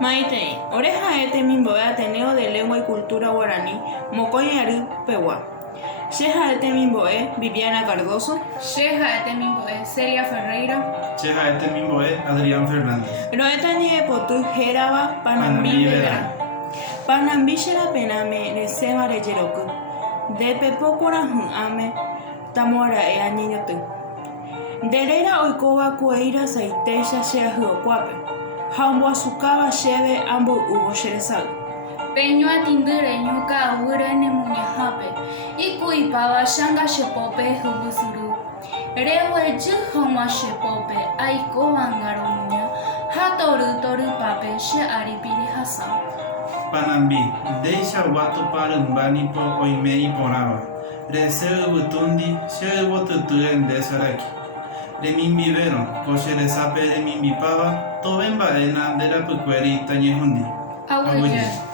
Maite, oreja temimboe Ateneo de Lengua y Cultura Guaraní, Mocoñari, Pegua. Sheja temimboe Viviana Cardoso. Sheja temimboe Celia Ferreira. Sheja temimboe Adrián Fernández. Roetani Potu Geraba Panambi Vera. Panambi Shera Pename de Seba Reyeroku. De Pepocora Ame Tamora e Añiñotu. Derera Oikoba Kueira Saitesha Shea Huocuape. Hambo Azukaba Sheve Ambo Hugo Sherezal. Peño atindere ñuka urene muñajape. Ikuipaba shanga shepope hubusuru. Rewe jihoma shepope aiko bangaro muña. Hatoru toru pape she aripiri hasan. Panambi, deixa watu parumbani po oimei porava. Reseu butundi, sheu botutuen de saraki. Remimbi vero, kosheresape remimbi pava, tobemba ena de la puqueri tañehundi. Aguye.